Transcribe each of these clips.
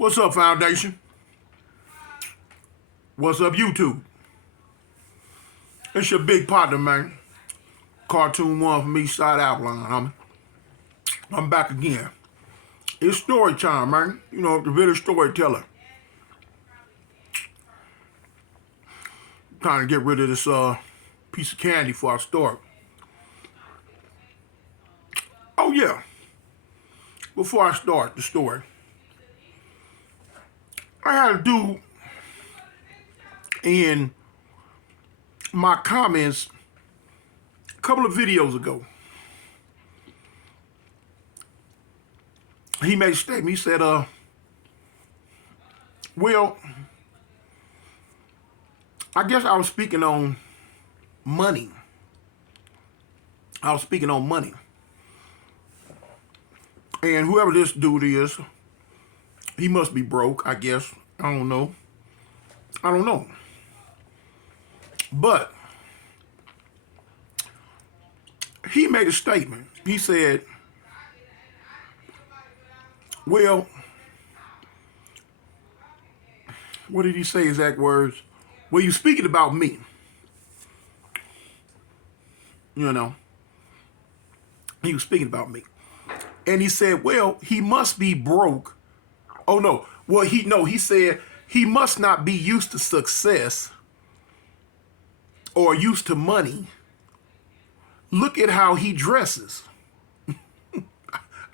What's up, Foundation? What's up, YouTube? It's your big partner, man. Cartoon one from East Side Avalon, homie. I'm back again. It's story time, man. You know, the village storyteller. Trying to get rid of this piece of candy for our story. Oh, yeah. Before I start the story, I had a dude in my comments a couple of videos ago. He made a statement. He said, well, I guess I was speaking on money. I was speaking on money. And whoever this dude is, he must be broke, I guess. I don't know. But he made a statement. He said, well, what did he say exact words? Well, you speaking about me. You know, he was speaking about me. And he said, well, he must be broke. Oh, no. Well, he said he must not be used to success or used to money. Look at how he dresses.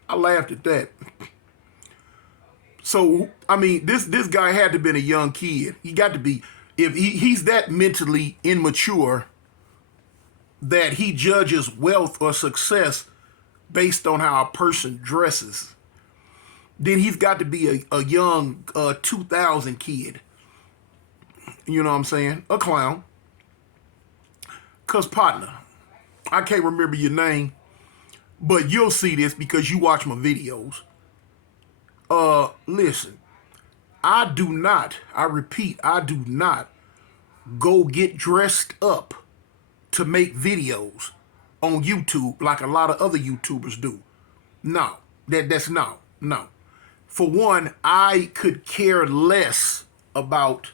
I laughed at that. So, I mean, this guy had to have been a young kid. He got to be, if he's that mentally immature that he judges wealth or success based on how a person dresses, then he's got to be a young 2000 kid. You know what I'm saying? A clown. Because, partner, I can't remember your name, but you'll see this because you watch my videos. Listen, I repeat, I do not go get dressed up to make videos on YouTube like a lot of other YouTubers do. No, that's no. For one, I could care less about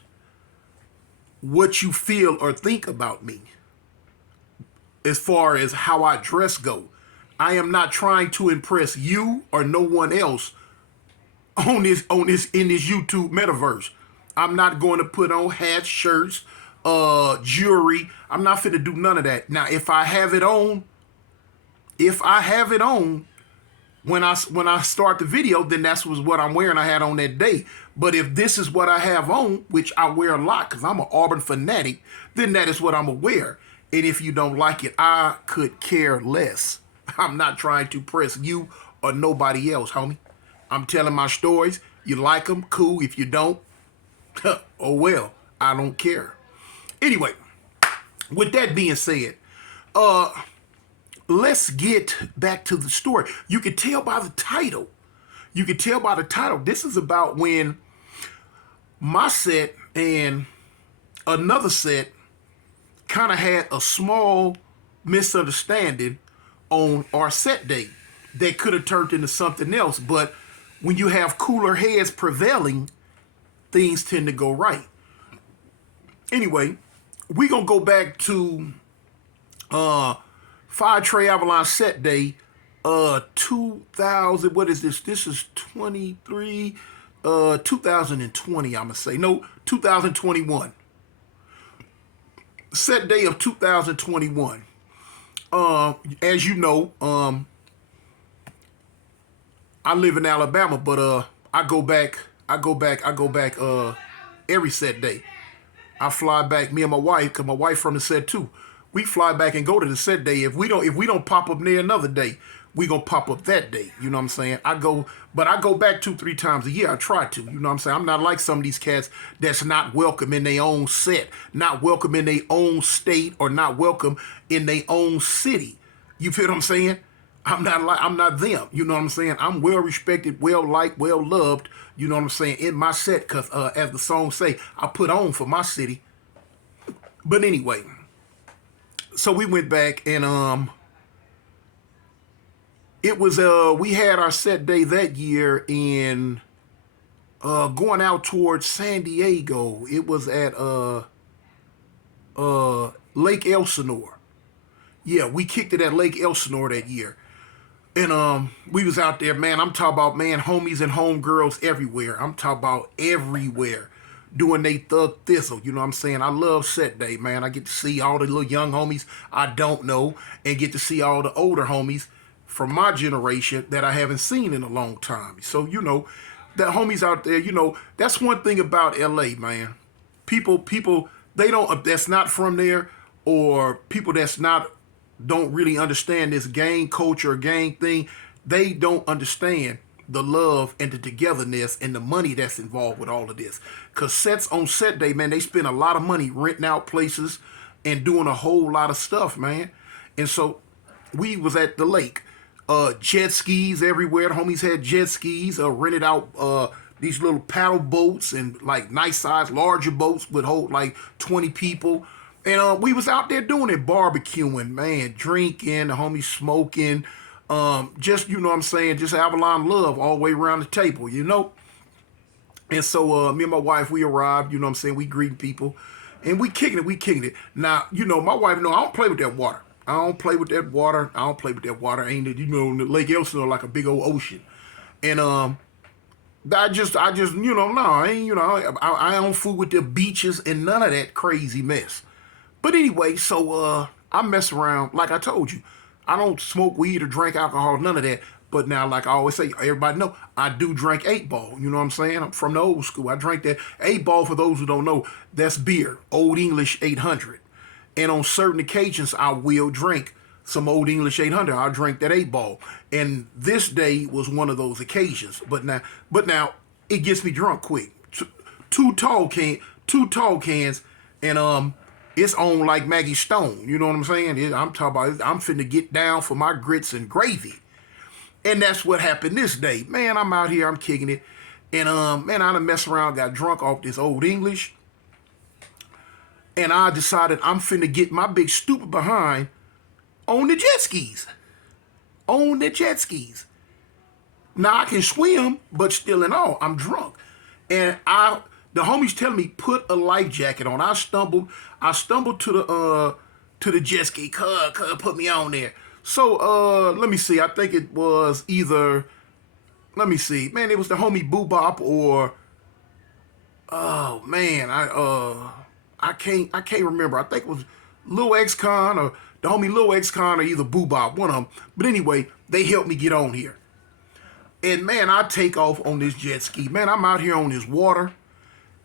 what you feel or think about me as far as how I dress go. I am not trying to impress you or no one else in this YouTube metaverse. I'm not going to put on hats, shirts, jewelry. I'm not finna do none of that. Now, if I have it on when I start the video, then that's what I'm wearing. I had on that day. But if this is what I have on, which I wear a lot because I'm an Auburn fanatic, then that is what I'm gonna wear. And if you don't like it, I could care less. I'm not trying to press you or nobody else, homie. I'm telling my stories. You like them, cool. If you don't, oh well, I don't care. Anyway, with that being said, let's get back to the story. You can tell by the title. This is about when my set and another set kind of had a small misunderstanding on our set day that could have turned into something else. But when you have cooler heads prevailing, things tend to go right. Anyway, we're going to go back to Five Trey Avalon set day, 2000, what is this? This is 2020, I'm going to say. No, 2021. Set day of 2021. As you know, I live in Alabama, but I go back every set day. I fly back, me and my wife, because my wife from the set too. We fly back and go to the set day. If we don't pop up there another day, we gonna pop up that day. You know what I'm saying? I go back 2-3 times a year. I try to. You know what I'm saying? I'm not like some of these cats that's not welcome in their own set, not welcome in their own state, or not welcome in their own city. You feel what I'm saying? I'm not them. You know what I'm saying? I'm well respected, well liked, well loved. You know what I'm saying? In my set, cause as the song say, I put on for my city. But anyway, so we went back and it was we had our set day that year in going out towards San Diego. It was at Lake Elsinore. Yeah, we kicked it at Lake Elsinore that year. And we was out there, man. I'm talking about, man, homies and homegirls everywhere. I'm talking about everywhere doing they thug thistle. You know what I'm saying? I love set day, man. I get to see all the little young homies I don't know and get to see all the older homies from my generation that I haven't seen in a long time. So, the homies out there, that's one thing about LA, man. People, they don't, that's not from there, or people that's not, don't really understand this gang culture, gang thing. They don't understand the love and the togetherness and the money that's involved with all of this. Because sets on set day, man, they spend a lot of money renting out places and doing a whole lot of stuff, man. And so we was at the lake. Jet skis everywhere. The homies had jet skis, rented out these little paddle boats and like nice size, larger boats would hold like 20 people. And we was out there doing it, barbecuing, man, drinking, the homies smoking, just, you know what I'm saying, just Avalon love all the way around the table, And so me and my wife, we arrived, you know what I'm saying, we greeting people, and we kicking it. Now, my wife, I don't play with that water. I don't play with that water. Ain't it, the Lake Elsinore like a big old ocean. And I just, no, I ain't, I don't fool with the beaches and none of that crazy mess. But anyway, so I mess around. Like I told you, I don't smoke weed or drink alcohol, none of that. But now, like I always say, everybody know, I do drink 8-Ball. You know what I'm saying? I'm from the old school. I drink that 8-Ball. For those who don't know, that's beer, Old English 800. And on certain occasions, I will drink some Old English 800. I'll drink that 8-Ball. And this day was one of those occasions. But now, it gets me drunk quick. Two tall cans, and it's on like Maggie Stone. You know what I'm saying? I'm talking about, I'm finna get down for my grits and gravy. And that's what happened this day. Man, I'm out here, I'm kicking it. And man, I done mess around, got drunk off this Old English. And I decided I'm finna get my big stupid behind on the jet skis. Now I can swim, but still in all, I'm drunk. And the homies telling me put a life jacket on. I stumbled to the jet ski. Cuz put me on there. So let me see. I think it was either, let me see. Man, it was the homie Boo Bop, or oh man, I can't remember. I think it was Lil X-Con or the homie Lil X-Con, or either Boo Bop, one of them. But anyway, they helped me get on here. And man, I take off on this jet ski. Man, I'm out here on this water.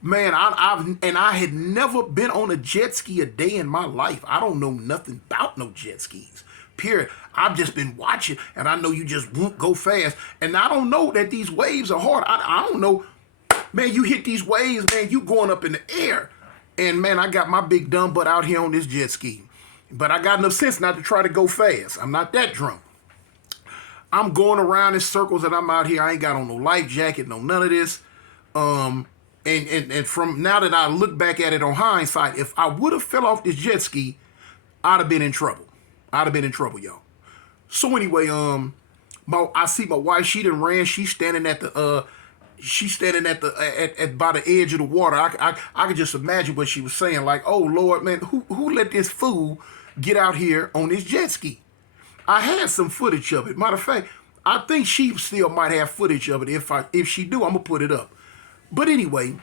Man, I had never been on a jet ski a day in my life. I don't know nothing about no jet skis. Period. I've just been watching, and I know you just won't go fast. And I don't know that these waves are hard. I don't know. Man, you hit these waves, man, you going up in the air. And man, I got my big dumb butt out here on this jet ski. But I got enough sense not to try to go fast. I'm not that drunk. I'm going around in circles, and I'm out here. I ain't got on no life jacket, no none of this. And from now that I look back at it on hindsight, if I would have fell off this jet ski, I'd have been in trouble. Y'all. So anyway, I see my wife. She done ran. She's standing at the by the edge of the water. I could just imagine what she was saying. Like, oh Lord, man, who let this fool get out here on this jet ski? I had some footage of it. Matter of fact, I think she still might have footage of it. If she do, I'm gonna put it up. But anyway,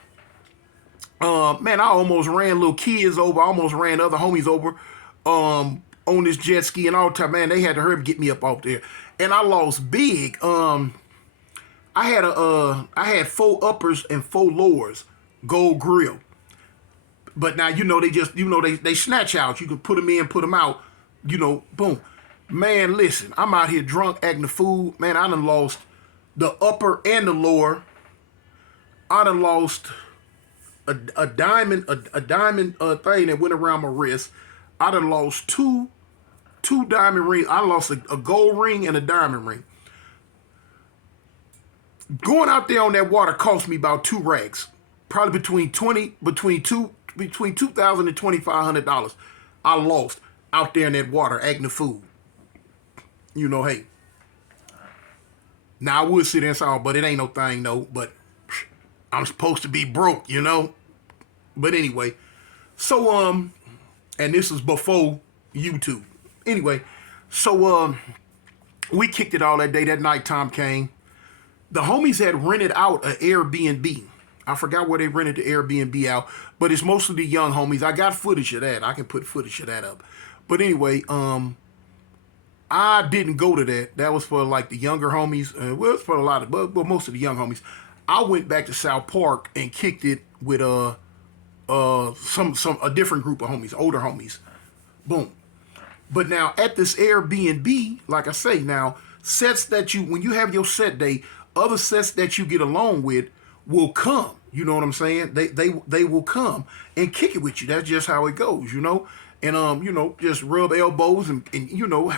man, I almost ran little kids over. I almost ran other homies over. On this jet ski and all the time, man, they had to hurry to get me up off there. And I lost big. I had 4 uppers and 4 lowers, gold grill. But now, they snatch out. You can put them in, put them out, boom. Man, listen, I'm out here drunk, acting a fool. Man, I done lost the upper and the lower. I done lost a diamond thing that went around my wrist. I done lost two diamond rings. I lost a gold ring and a diamond ring. Going out there on that water cost me about 2 racks, probably between $2,000 and $2,500. I lost out there in that water acting a fool. Hey. Now I would sit there and say, oh, but it ain't no thing, no. But I'm supposed to be broke, you know? But anyway, so and this was before YouTube. Anyway, so we kicked it all that day. That nighttime came. The homies had rented out an Airbnb. I forgot where they rented the Airbnb out, but it's mostly the young homies. I got footage of that. I can put footage of that up. But anyway, I didn't go to that. That was for like the younger homies. Well, it's for a lot of, but most of the young homies. I went back to South Park and kicked it with a different group of homies, older homies. Boom. But now at this Airbnb, like I say, now sets that when you have your set day, other sets that you get along with will come. You know what I'm saying? They will come and kick it with you. That's just how it goes, you know. And just rub elbows and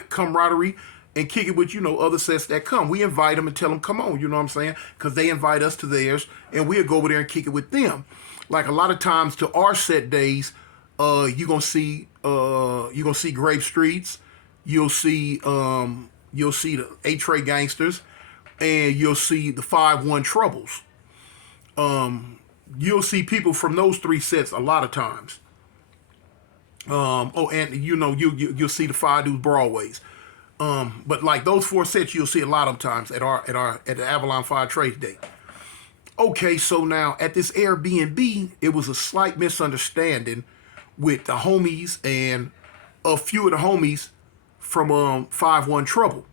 camaraderie and kick it with other sets that come. We invite them and tell them come on. You know what I'm saying? Because they invite us to theirs, and we'll go over there and kick it with them. Like a lot of times to our set days, you're gonna see Grape Streets, you'll see the A-Tray Gangsters, and you'll see the 5-1 Troubles. You'll see people from those three sets a lot of times. And you'll see the Five Dudes Broadways. But like those four sets, you'll see a lot of times at the Avalon 5 Trade Day. Okay, so now at this Airbnb, it was a slight misunderstanding with the homies and a few of the homies from 5-1 Trouble.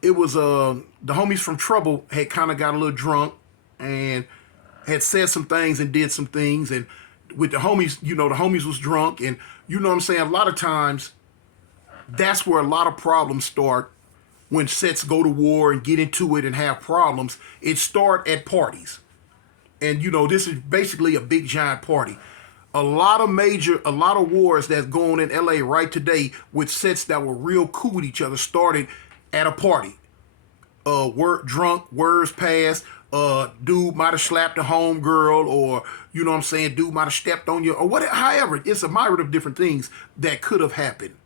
It was the homies from Trouble had kind of got a little drunk and had said some things and did some things, and with the homies, the homies was drunk, and you know what I'm saying, a lot of times that's where a lot of problems start. When sets go to war and get into it and have problems, it start at parties. And this is basically a big giant party. A lot of wars that's going in LA right today with sets that were real cool with each other started at a party. Drunk, words passed, dude might have slapped a homegirl, or dude might have stepped on you, or whatever. However, it's a myriad of different things that could have happened.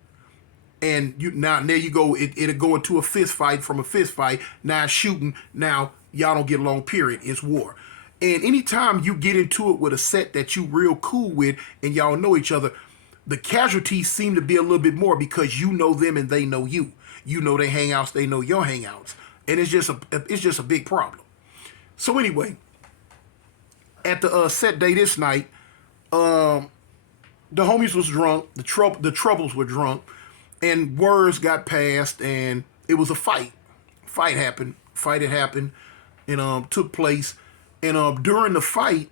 And there you go. It'll go into a fist fight. From a fist fight, now shooting. Now y'all don't get along. Period. It's war. And anytime you get into it with a set that you real cool with and y'all know each other, the casualties seem to be a little bit more because you know them and they know you. You know their hangouts, they know your hangouts, and it's just a big problem. So anyway, at the set day this night, the homies was drunk. The troubles were drunk. And words got passed, and it was a fight. Fight had happened, and took place. And during the fight,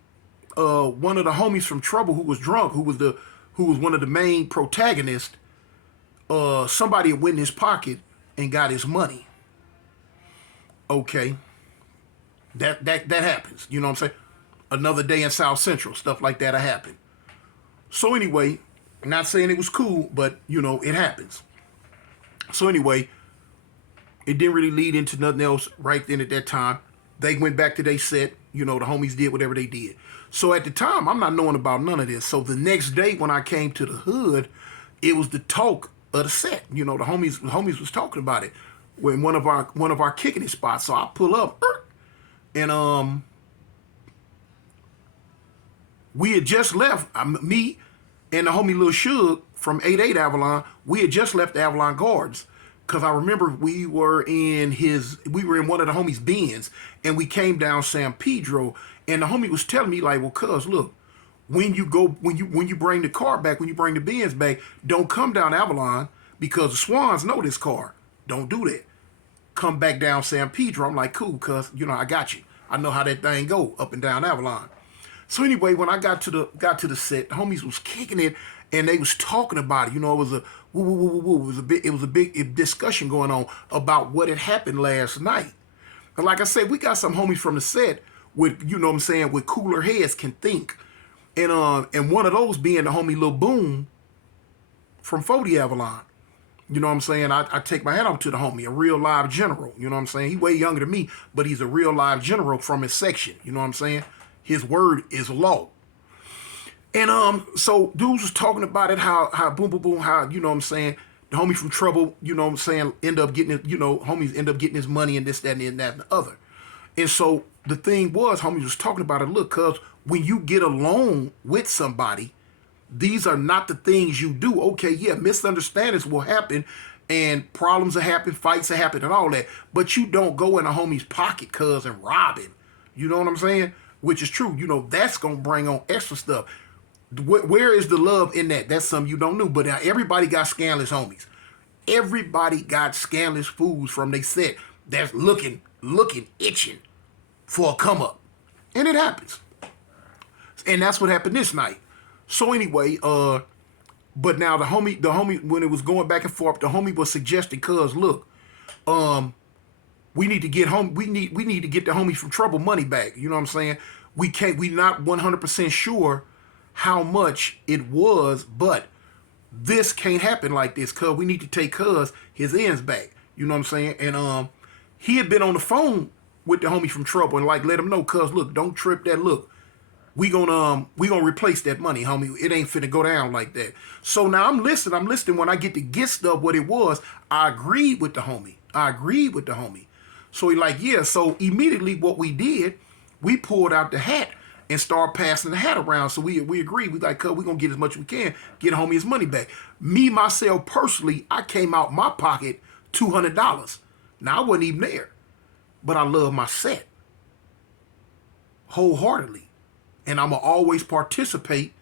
one of the homies from Trouble, who was drunk, who was one of the main protagonists, somebody went in his pocket and got his money. Okay, that happens. You know what I'm saying? Another day in South Central, stuff like that happened. So anyway. Not saying it was cool, but it happens. So anyway, it didn't really lead into nothing else right then at that time. They went back to their set. The homies did whatever they did. So at the time, I'm not knowing about none of this. So the next day when I came to the hood, it was the talk of the set. The homies was talking about it when one of our kicking it spots. So I pull up, and we had just left. Me and the homie Lil Shug from 88 Avalon, we had just left the Avalon Gardens. Cause I remember we were in one of the homies' Benz, and we came down San Pedro, and the homie was telling me like, well, cuz look, when you bring the car back, when you bring the Benz back, don't come down Avalon because the Swans know this car. Don't do that. Come back down San Pedro. I'm like, cool, cuz I got you. I know how that thing go up and down Avalon. So anyway, when I got to the set, the homies was kicking it, and they was talking about it. It was a it was a big discussion going on about what had happened last night. And like I said, we got some homies from the set with with cooler heads can think, and one of those being the homie Lil Boom from 40 Avalon. You know what I'm saying? I take my hat off to the homie, a real live general. You know what I'm saying? He way younger than me, but he's a real live general from his section. You know what I'm saying? His word is law. And so dudes was talking about it, how boom, boom, boom, how, the homie from Trouble, end up getting it, homies end up getting his money and this, that, and that, and the other. And so the thing was, homie was talking about it. Look, cuz when you get along with somebody, these are not the things you do. Okay, yeah, misunderstandings will happen and problems will happen, fights will happen and all that. But you don't go in a homie's pocket, cuz, and rob him. You know what I'm saying? Which is true. You know, that's going to bring on extra stuff. Where is the love in that? That's something you don't know. But now everybody got scandalous homies. Everybody got scandalous fools from they set that's looking, itching for a come up. And it happens. And that's what happened this night. So anyway, but now the homie, when it was going back and forth, the homie was suggesting, cuz, look, we need to get home. We need to get the homie from trouble money back. You know what I'm saying? We not 100% sure how much it was, but this can't happen like this, cuz we need to take his ends back. You know what I'm saying? And he had been on the phone with the homie from trouble and like let him know, cuz, look, don't trip that. Look, we gonna replace that money, homie. It ain't finna go down like that. So now I'm listening. When I get the gist of what it was, I agreed with the homie. So he like, yeah. So immediately what we did, we pulled out the hat and started passing the hat around. So we agreed. We like, cuz, we gonna get as much as we can, get homie his money back. Me, myself, personally, I came out my pocket $200. Now, I wasn't even there, but I love my set wholeheartedly. And I'm going to always participate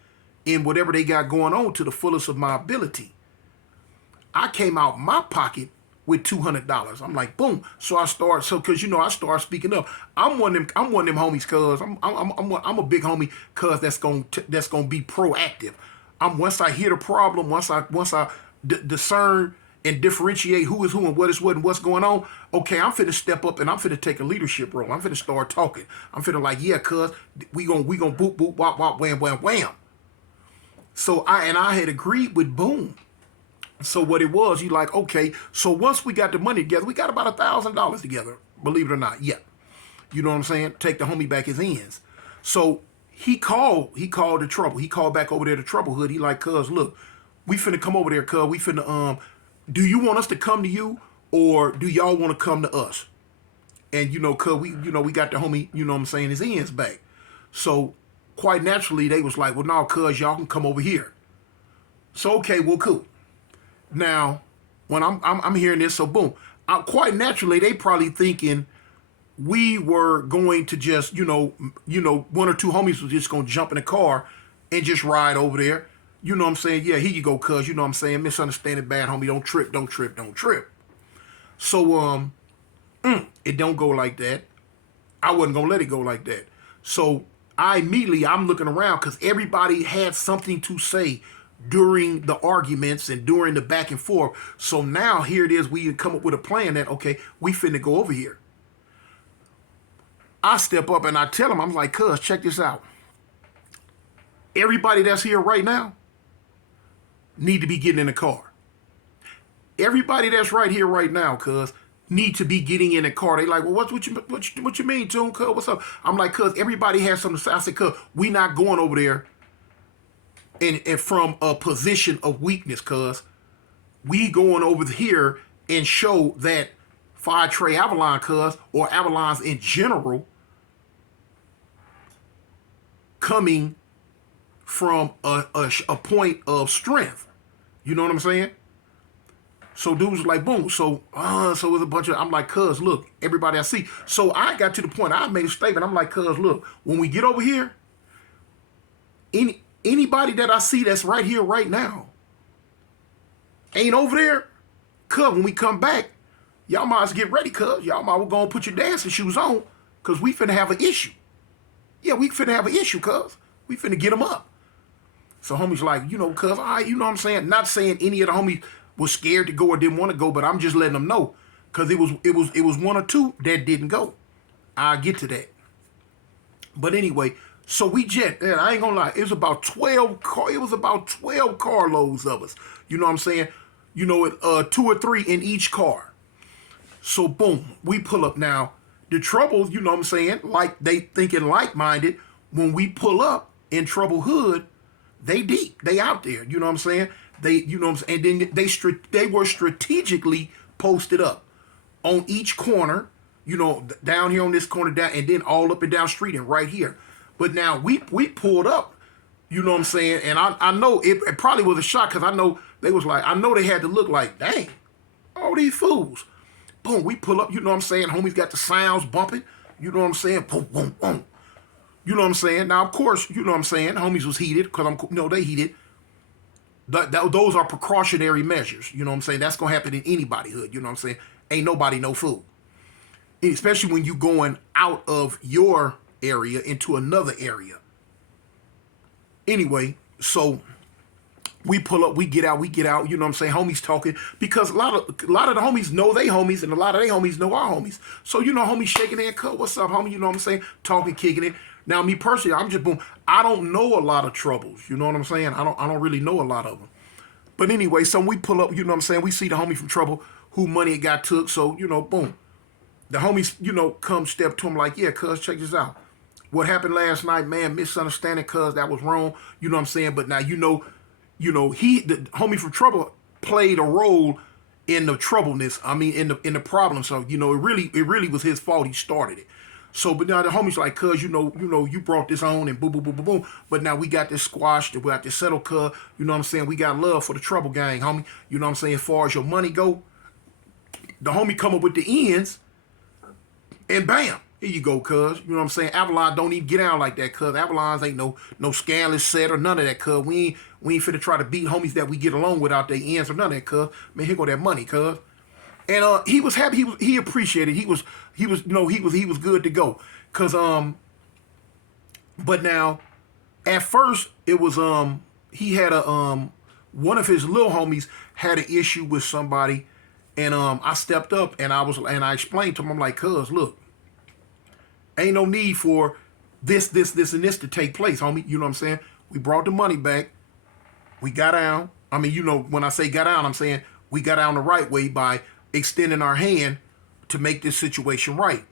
in whatever they got going on to the fullest of my ability. I came out my pocket with $200. I'm like, boom. So I start, cause you know, I start speaking up. I'm one of them homies, cuz I'm a big homie, cuz that's gonna be proactive. Once I hear the problem, once I discern and differentiate who is who and what is what and what's going on, okay, I'm finna step up and I'm finna take a leadership role. I'm finna start talking. I'm finna like, yeah, cuz we gonna boop, boop, wop, wop, wham, wham, wham. So I had agreed with Boom. So what it was, you like, okay, so once we got the money together, we got about $1,000 together, believe it or not. Yeah. You know what I'm saying? Take the homie back his ends. So he called the trouble. He called back over there to Trouble Hood. He like, cuz, look, we finna come over there, cuz. We finna, do you want us to come to you or do y'all want to come to us? And, you know, cuz we got the homie, you know what I'm saying, his ends back. So quite naturally, they was like, well, no, cuz, y'all can come over here. So, okay, well, cool. Now, when I'm hearing this, so boom, quite naturally, they probably thinking we were going to just, you know, one or two homies was just going to jump in the car and just ride over there. You know what I'm saying? Yeah, here you go, cuz. You know what I'm saying? Misunderstanding, bad homie. Don't trip, don't trip, don't trip. So, it don't go like that. I wasn't going to let it go like that. So, I'm looking around because everybody had something to say during the arguments and during the back and forth. So now here it is, we come up with a plan that, okay, we finna go over here. I step up and I tell him, I'm like, cuz, check this out. Everybody that's here right now need to be getting in the car. Everybody that's right here right now, cuz, need to be getting in the car. They like, well, what you mean, Tune, cuz? What's up? I'm like, cuz, everybody has something to say. I said, cuz, we not going over there and from a position of weakness, cuz. We going over here and show that Fire Trey Avalon, cuz, or Avalons in general, coming from a point of strength. You know what I'm saying? So dudes was like, boom. So it was a bunch of, I'm like, cuz, look, everybody I see. So I got to the point, I made a statement. I'm like, cuz, look, when we get over here, anybody that I see that's right here right now ain't over there, cuz, when we come back, y'all might as well get ready, cuz. Y'all might well go and put your dancing shoes on, cuz we finna have an issue. Yeah, we finna have an issue, cuz. We finna get them up. So homies like, you know, cuz, all right, you know what I'm saying? Not saying any of the homies was scared to go or didn't want to go, but I'm just letting them know. Cuz it was one or two that didn't go. I'll get to that. But anyway, so we I ain't gonna lie, it was about 12 carloads of us. You know what I'm saying? You know, 2 or 3 in each car. So boom, we pull up now. The Trouble, you know what I'm saying? Like they thinking like-minded. When we pull up in Trouble Hood, they deep. They out there. You know what I'm saying? You know what I'm saying? And then they were strategically posted up on each corner. you know, down here on this corner, down, and then all up and down the street and right here. But now we pulled up, you know what I'm saying? And I know it probably was a shock because I know they was like, I know they had to look like, dang, all these fools. Boom, we pull up, you know what I'm saying? Homies got the sounds bumping, you know what I'm saying? Boom, boom, boom. You know what I'm saying? Now, of course, you know what I'm saying? Homies was heated because they heated. Those are precautionary measures. You know what I'm saying? That's going to happen in anybody's hood. You know what I'm saying? Ain't nobody no fool. Especially when you going out of your area into another area. Anyway, so we pull up, we get out, you know what I'm saying? Homies talking because a lot of the homies know they homies and a lot of they homies know our homies. So, you know, homies shaking their cut, what's up, homie? You know what I'm saying? Talking, kicking it. Now, me personally, I'm just boom. I don't know a lot of troubles. You know what I'm saying? I don't really know a lot of them. But anyway, so we pull up, you know what I'm saying? We see the homie from trouble who money it got took. So, you know, boom. The homies, you know, come step to him like, yeah, cuz, check this out. What happened last night, man, misunderstanding, cuz, that was wrong. You know what I'm saying? But now, the homie from trouble played a role in the troubleness. I mean, in the problem. So, you know, it really was his fault. He started it. So, but now the homies like, cuz, you know, you brought this on and boom, boom, boom, boom, boom. But now we got this squashed, we got this settled, cuz, you know what I'm saying? We got love for the trouble gang, homie. You know what I'm saying? As far as your money go, the homie come up with the ends, and bam, here you go, cuz. You know what I'm saying? Avalon don't even get out like that, cuz. Avalons ain't no scandalous set or none of that, cuz. We ain't finna try to beat homies that we get along with out their ends or none of that, cuz. Man, here go that money, cuz. And he was happy. He appreciated. He was good to go. But now, at first it was he had one of his little homies had an issue with somebody, and I stepped up and I explained to him, I'm like, cuz, look, ain't no need for this and this to take place, homie. You know what I'm saying? We brought the money back. We got down. I mean, you know, when I say got down, I'm saying we got down the right way by extending our hand to make this situation right.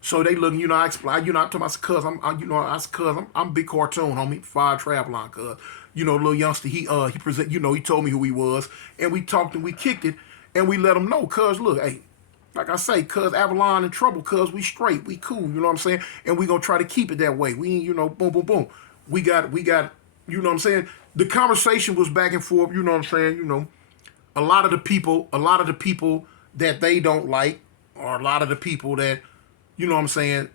So they look, you know, I explain, you know, I told my cuz, I'm big cartoon, homie, 5 Travelon, cuz. You know, little youngster, he told me who he was, and we talked and we kicked it, and we let him know, cuz, look, hey, like I say, cuz, Avalon in trouble, cuz, we straight, we cool, you know what I'm saying? And we gonna try to keep it that way. We, you know, boom, boom, boom. We got, you know what I'm saying? The conversation was back and forth, you know what I'm saying? You know, a lot of the people that they don't like, or a lot of the people that, you know what I'm saying,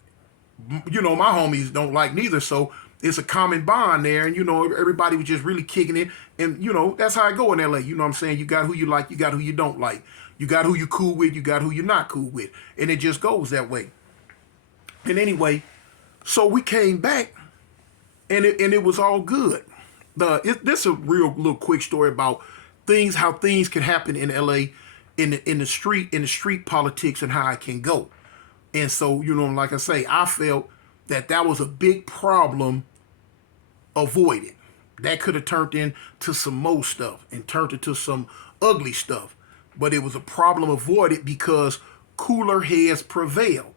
you know, my homies don't like neither. So it's a common bond there. And, you know, everybody was just really kicking it. And, you know, that's how I go in LA. You know what I'm saying? You got who you like, you got who you don't like. You got who you cool with, you got who you're not cool with. And it just goes that way. And anyway, so we came back and it was all good. This is a real little quick story about how things can happen in LA in the street politics and how it can go. And so, you know, like I say, I felt that was a big problem avoided. That could have turned into some more stuff and turned into some ugly stuff. But it was a problem avoided because cooler heads prevail.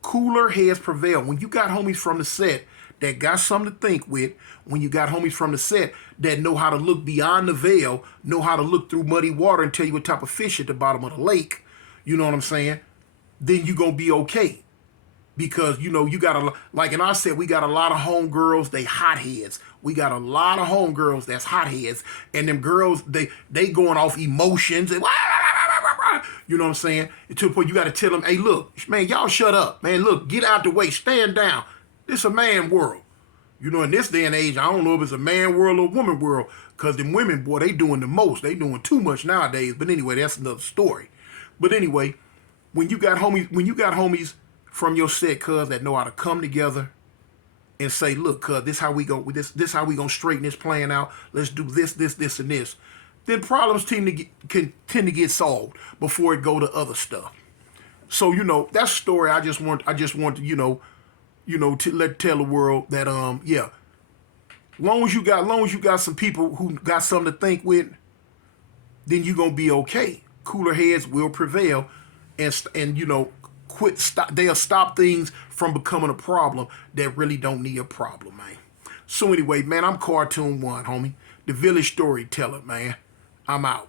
Cooler heads prevail. When you got homies from the set that got something to think with, when you got homies from the set that know how to look beyond the veil, know how to look through muddy water and tell you what type of fish at the bottom of the lake, you know what I'm saying? Then you gonna be okay. Because, you know, you got like in our set, we got a lot of homegirls, they hotheads. We got a lot of homegirls that's hotheads. And them girls, they going off emotions and you know what I'm saying? And to the point you got to tell them, hey, look, man, y'all shut up. Man, look, get out the way, stand down. This a man world. You know, in this day and age, I don't know if it's a man world or woman world. Because them women, boy, they doing the most. They doing too much nowadays. But anyway, that's another story. But anyway, when you got homies from your set, cuz, that know how to come together and say, look, cuz, this how we go with this how we gonna straighten this plan out. Let's do this, and this. Then problems can tend to get solved before it go to other stuff. So, you know, that's a story I just want to, you know, to tell the world that yeah. Long as you got some people who got something to think with, then you're gonna be okay. Cooler heads will prevail, and you know, they'll stop things from becoming a problem that really don't need a problem, man. So anyway, man, I'm Cartoon One, homie, the village storyteller, man. I'm out.